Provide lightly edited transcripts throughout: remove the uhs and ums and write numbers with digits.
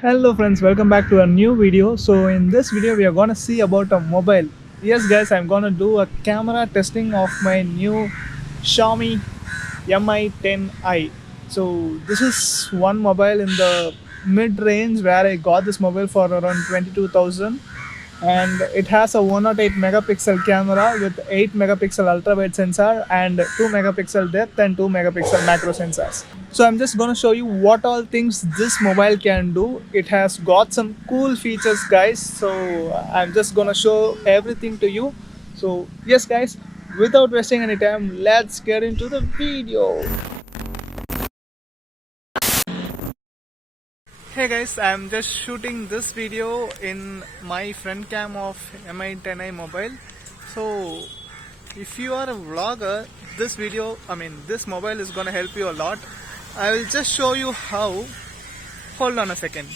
Hello friends, welcome back to a new video. So in this video we are gonna see about a mobile. Yes guys, I'm gonna do a camera testing of my new Xiaomi Mi 10i. So this is one mobile in the mid range where I got this mobile for around 22,000, and it has a 108 megapixel camera with 8 megapixel ultra wide sensor and 2 megapixel depth and 2 megapixel macro sensors. So I'm just going to show you what all things this mobile can do. It has got some cool features guys, so I'm just going to show everything to you. So yes guys, without wasting any time, let's get into the video. Hey guys, I'm just shooting this video in my front cam of Mi 10i mobile. So if you are a vlogger, this mobile is gonna help you a lot. I will just show you how. Hold on a second.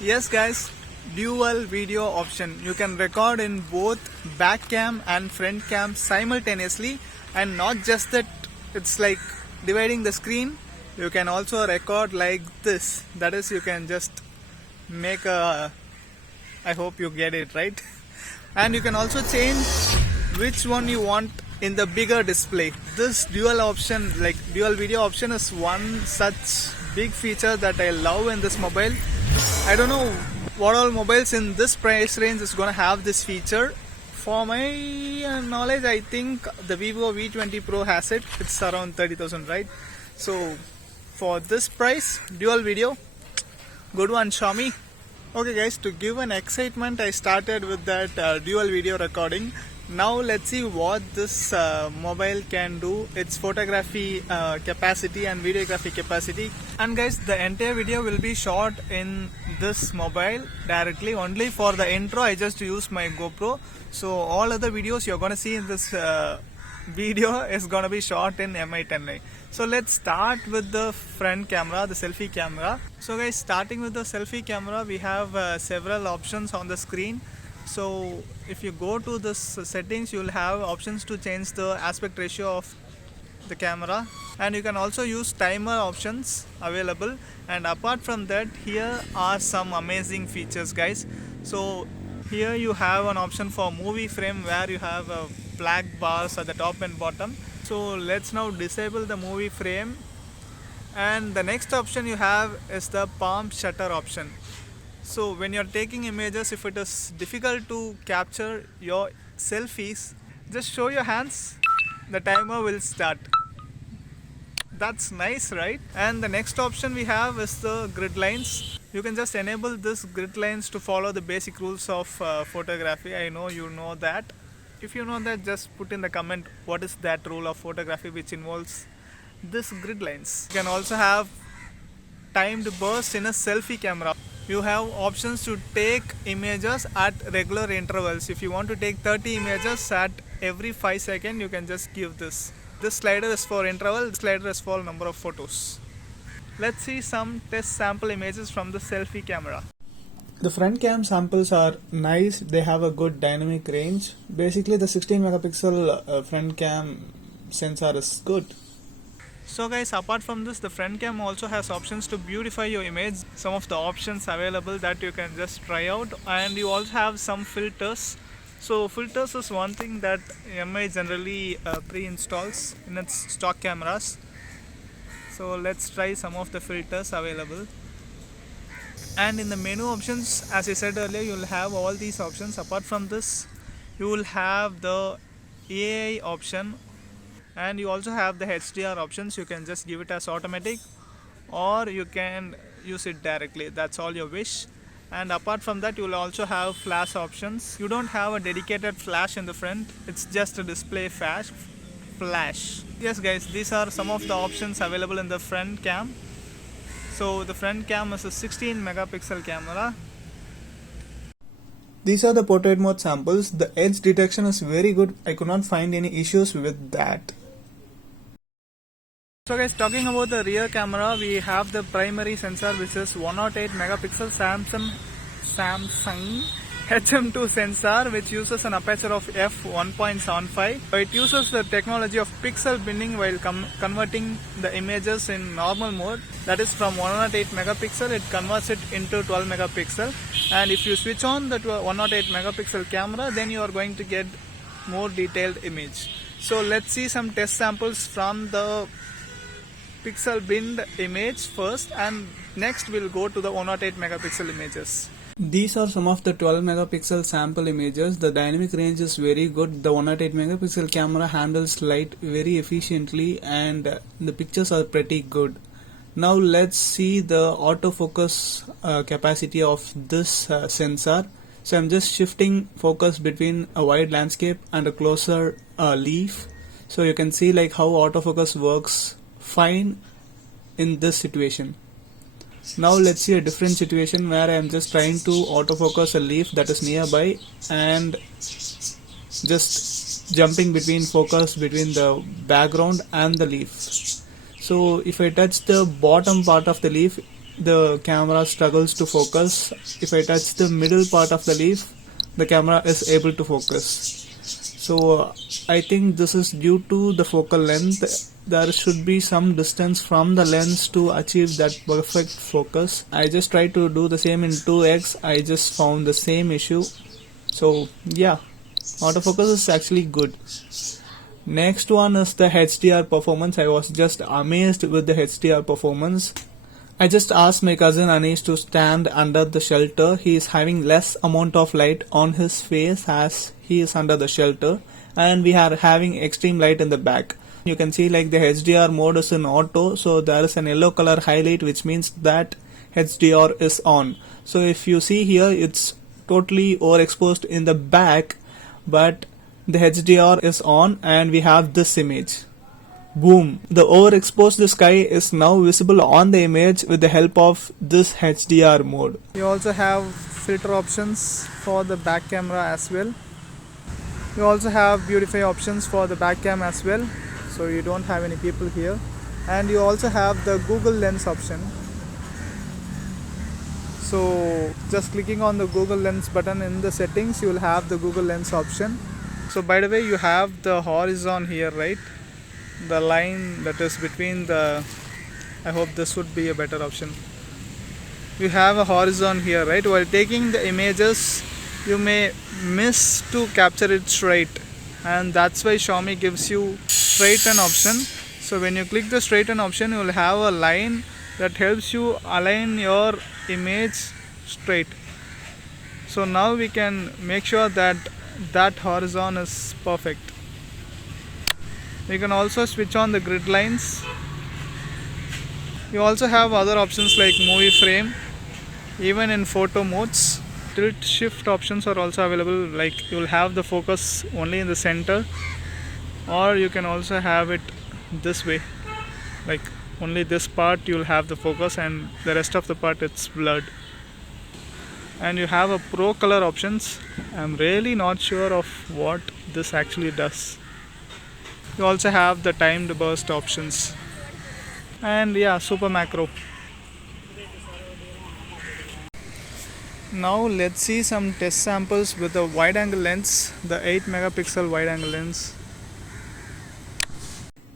Yes guys, dual video option. You can record in both back cam and front cam simultaneously, and not just that, it's like dividing the screen. You can also record like this. That is, you can just make a, I hope you get it right. And you can also change which one you want in the bigger display. This dual option, like dual video option, is one such big feature that I love in this mobile. I don't know what all mobiles in this price range is gonna have this feature. For my knowledge, I think the Vivo V20 Pro has it. It's around 30,000, right? So for this price, dual video, good one Xiaomi. Okay guys, to give an excitement, I started with that dual video recording. Now let's see what this mobile can do, its photography capacity and videography capacity. And guys, the entire video will be shot in this mobile directly. Only for the intro I just used my GoPro. So all other videos you're gonna see in this video is gonna be shot in Mi 10i. So let's start with the front camera, the selfie camera. So guys, starting with the selfie camera, we have several options on the screen. So if you go to this settings, you'll have options to change the aspect ratio of the camera, and you can also use timer options available. And apart from that, here are some amazing features guys. So here you have an option for movie frame where you have black bars at the top and bottom. So let's now disable the movie frame, and the next option you have is the palm shutter option. So when you're taking images, if it is difficult to capture your selfies, just show your hands, the timer will start. That's nice, right? And the next option we have is the grid lines. You can just enable this grid lines to follow the basic rules of photography. I know you know that. If you know that, just put in the comment what is that rule of photography which involves this grid lines. You can also have timed burst in a selfie camera. You have options to take images at regular intervals. If you want to take 30 images at every 5 seconds, you can just give this. This slider is for interval, this slider is for number of photos. Let's see some test sample images from the selfie camera. The front cam samples are nice. They have a good dynamic range. Basically the 16 megapixel front cam sensor is good. So guys, apart from this, the front cam also has options to beautify your image. Some of the options available that you can just try out, and you also have some filters. So filters is one thing that Mi generally pre-installs in its stock cameras. So let's try some of the filters available. And in the menu options, as I said earlier, you'll have all these options. Apart from this, you will have the AI option, and you also have the HDR options. You can just give it as automatic, or you can use it directly. That's all your wish. And apart from that, you will also have flash options. You don't have a dedicated flash in the front, it's just a display flash. Yes guys, these are some of the options available in the front cam. So the front cam is a 16 megapixel camera. These are the portrait mode samples. The edge detection is very good. I could not find any issues with that. So guys, talking about the rear camera, we have the primary sensor which is 108 megapixel Samsung HM2 sensor, which uses an aperture of f1.75. It uses the technology of pixel binning while converting the images in normal mode. That is, from 108 megapixel, it converts it into 12 megapixel. And if you switch on the 108 megapixel camera, then you are going to get more detailed image. So let's see some test samples from the pixel binned image first, and next we'll go to the 108 megapixel images. These are some of the 12 megapixel sample images. The dynamic range is very good. The 108 megapixel camera handles light very efficiently, and the pictures are pretty good. Now let's see the autofocus capacity of this sensor. So I'm just shifting focus between a wide landscape and a closer leaf. So you can see like how autofocus works fine in this situation. Now let's see a different situation where I am just trying to autofocus a leaf that is nearby and just jumping between focus between the background and the leaf. So if I touch the bottom part of the leaf, the camera struggles to focus. If I touch the middle part of the leaf, the camera is able to focus. So I think this is due to the focal length. There should be some distance from the lens to achieve that perfect focus. I just tried to do the same in 2x. I just found the same issue. So yeah, autofocus is actually good. Next one is the HDR performance. I was just amazed with the HDR performance. I just asked my cousin Anish to stand under the shelter. He is having less amount of light on his face as he is under the shelter, and we are having extreme light in the back. You can see like the HDR mode is in auto, so there is an yellow color highlight, which means that HDR is on. So if you see here, it's totally overexposed in the back, but the HDR is on and we have this image. Boom! The overexposed sky is now visible on the image with the help of this HDR mode. You also have filter options for the back camera as well. You also have beautify options for the back cam as well, so you don't have any people here. And you also have the Google Lens option. So just clicking on the Google Lens button in the settings, you will have the Google Lens option. So by the way, you have the horizon here, right? The line that is between the, I hope this would be a better option. You have a horizon here, right? While taking the images, you may miss to capture it straight, and that's why Xiaomi gives you straighten option. So when you click the straighten option, you will have a line that helps you align your image straight. So now we can make sure that that horizon is perfect. You can also switch on the grid lines. You also have other options like movie frame, even in photo modes. Tilt shift options are also available, like you will have the focus only in the center, or you can also have it this way, like only this part you will have the focus and the rest of the part it's blurred. And you have a pro color options. I'm really not sure of what this actually does. You also have the timed burst options, and yeah, super macro. Now let's see some test samples with the wide angle lens, the 8 megapixel wide angle lens.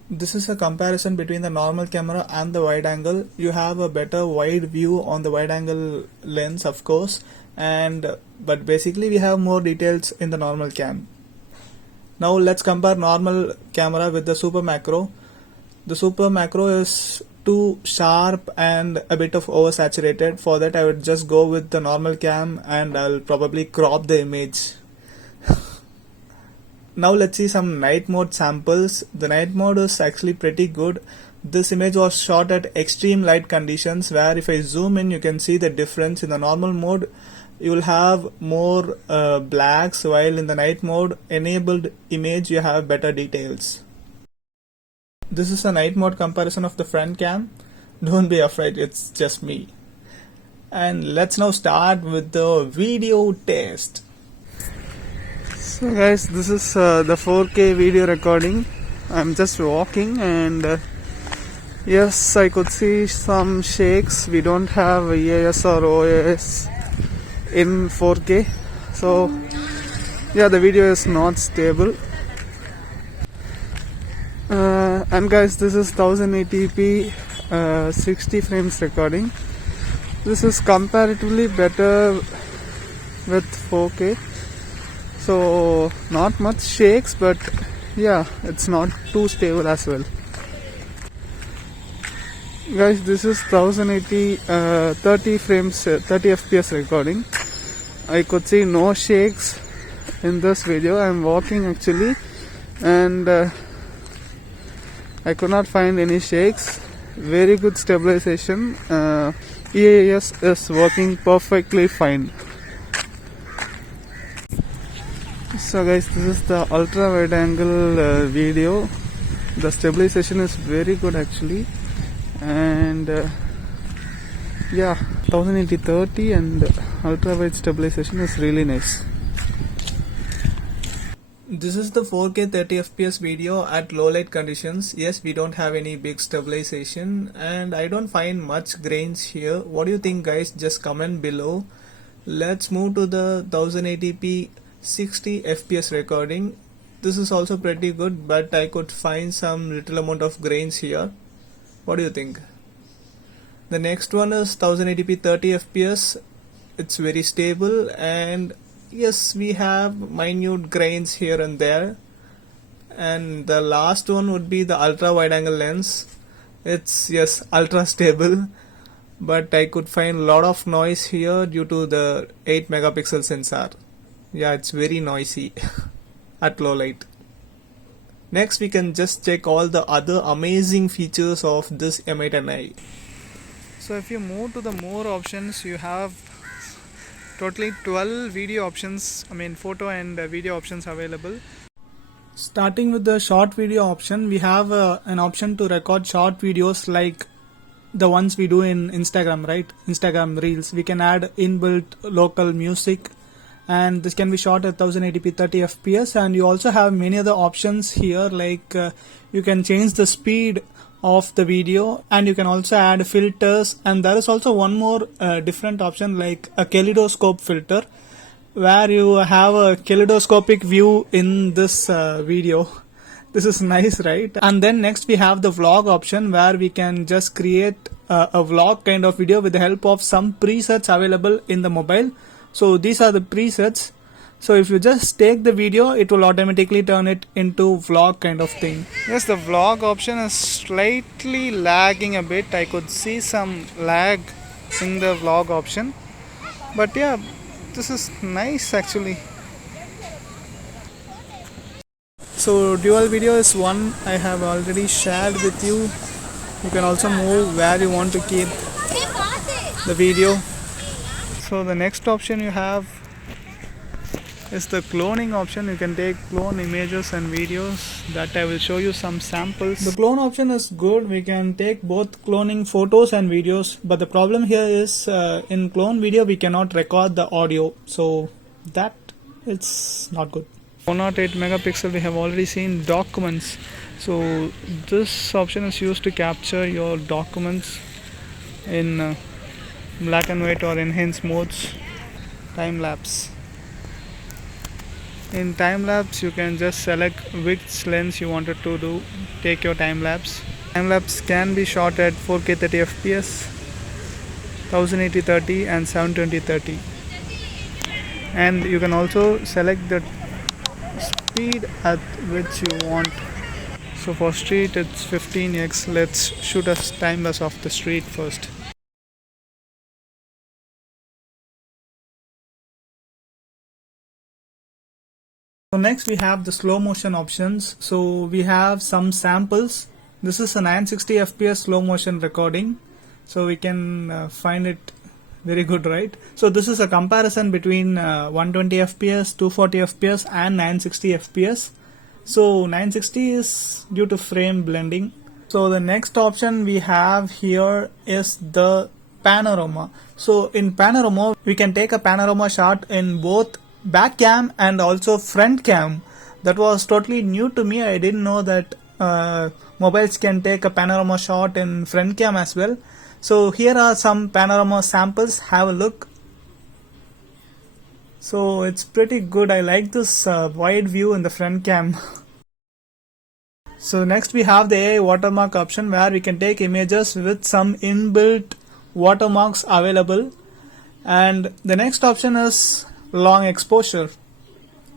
This is a comparison between the normal camera and the wide angle. You have a better wide view on the wide angle lens, of course, but basically we have more details in the normal cam. Now let's compare normal camera with the super macro. The super macro is too sharp and a bit of oversaturated. For that I would just go with the normal cam and I'll probably crop the image. Now let's see some night mode samples. The night mode is actually pretty good. This image was shot at extreme light conditions, where if I zoom in you can see the difference. In the normal mode you will have more blacks, while in the night mode enabled image you have better details. This is a night mode comparison of the front cam. Don't be afraid, it's just me. And let's now start with the video test. So guys, this is the 4K video recording. I'm just walking and yes, I could see some shakes. We don't have EAS or OAS in 4K, So yeah, the video is not stable. And guys, this is 1080p 60 frames recording. This is comparatively better with 4K. So not much shakes, but yeah, it's not too stable as well. Guys, this is 1080 30 frames 30 fps recording. I could see no shakes in this video. I'm walking actually, and I could not find any shakes. Very good stabilization. EAS is working perfectly fine. So guys, this is the ultra wide angle video. The stabilization is very good actually, and yeah, 1080-30 and ultra wide stabilization is really nice. This is the 4K 30 fps video at low light conditions. Yes, we don't have any big stabilization, and I don't find much grains here. What do you think, guys? Just comment below. Let's move to the 1080p 60 fps recording. This is also pretty good, but I could find some little amount of grains here. What do you think? The next one is 1080p 30 fps. It's very stable, and yes, we have minute grains here and there. And the last one would be the ultra wide angle lens. It's, yes, ultra stable, but I could find a lot of noise here due to the 8 megapixel sensor. Yeah, it's very noisy at low light. Next, we can just check all the other amazing features of this Mi 10i. So if you move to the more options, you have totally 12 video options, photo and video options available. Starting with the short video option, we have an option to record short videos like the ones we do in Instagram, right? Instagram Reels. We can add inbuilt local music, and this can be shot at 1080p 30 fps. And you also have many other options here, like you can change the speed of the video, and you can also add filters. And there is also one more different option, like a kaleidoscope filter, where you have a kaleidoscopic view in this video. This is nice, right? And then next we have the vlog option, where we can just create a vlog kind of video with the help of some presets available in the mobile. So these are the presets. So if you just take the video, it will automatically turn it into vlog kind of thing. Yes, the vlog option is slightly lagging a bit. I could see some lag in the vlog option, but yeah, this is nice actually. So dual video is one I have already shared with you. You can also move where you want to keep the video. So the next option you have is the cloning option. You can take clone images and videos. That I will show you some samples. The clone option is good. We can take both cloning photos and videos, but the problem here is in clone video we cannot record the audio, so that it's not good. 108 megapixel we have already seen. Documents, so this option is used to capture your documents in black and white or enhanced modes. Time lapse. In time lapse you can just select which lens you wanted to take your time lapse. Time lapse can be shot at 4K 30 fps, 1080-30 and 720-30, and you can also select the speed at which you want. So for street it's 15x. Let's shoot a time lapse of the street first. So next we have the slow motion options. So we have some samples. This is a 960 fps slow motion recording, so we can find it very good, right? So this is a comparison between 120 fps, 240 fps and 960 fps. So 960 is due to frame blending. So the next option we have here is the panorama. So in panorama we can take a panorama shot in both back cam and also front cam. That was totally new to me. I didn't know that mobiles can take a panorama shot in front cam as well. So here are some panorama samples. Have a look. So it's pretty good. I like this wide view in the front cam. So next we have the AI watermark option, where we can take images with some inbuilt watermarks available. And the next option is long exposure.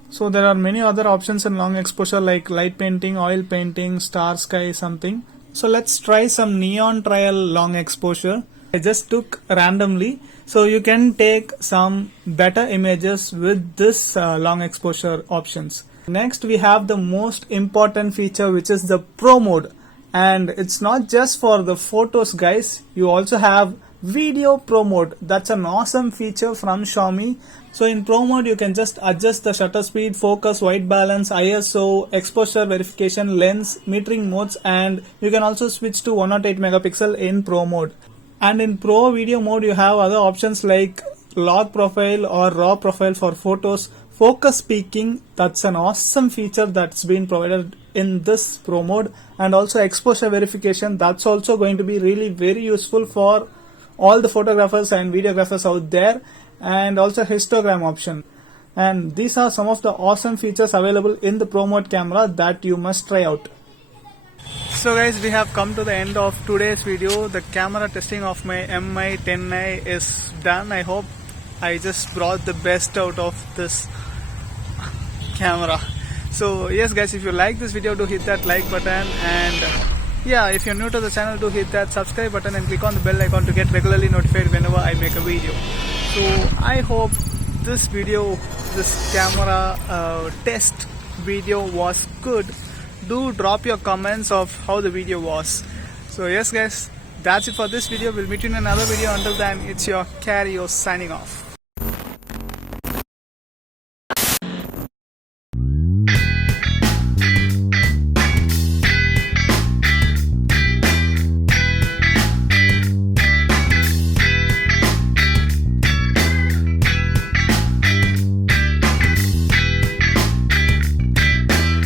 So there are many other options in long exposure, like light painting, oil painting, star sky, something. So let's try some neon trial long exposure. I just took randomly. So you can take some better images with this long exposure options. Next we have the most important feature, which is the Pro mode. And it's not just for the photos, guys. You also have Video Pro mode. That's an awesome feature from Xiaomi. So in Pro mode you can just adjust the shutter speed, focus, white balance, ISO, exposure verification, lens, metering modes, and you can also switch to 108 megapixel in Pro mode. And in Pro Video mode you have other options like log profile or raw profile for photos, focus peaking. That's an awesome feature that's been provided in this Pro mode. And also exposure verification. That's also going to be really very useful for all the photographers and videographers out there. And also histogram option. And these are some of the awesome features available in the Pro mode camera that you must try out. So guys, we have come to the end of today's video. The camera testing of my Mi 10i is done. I hope I just brought the best out of this camera. So yes guys, if you like this video, do hit that like button, and yeah, if you're new to the channel, do hit that subscribe button and click on the bell icon to get regularly notified whenever I make a video. So I hope this video, this camera test video was good. Do drop your comments of how the video was. So yes guys, that's it for this video. We'll meet you in another video. Until then, it's your Cario signing off.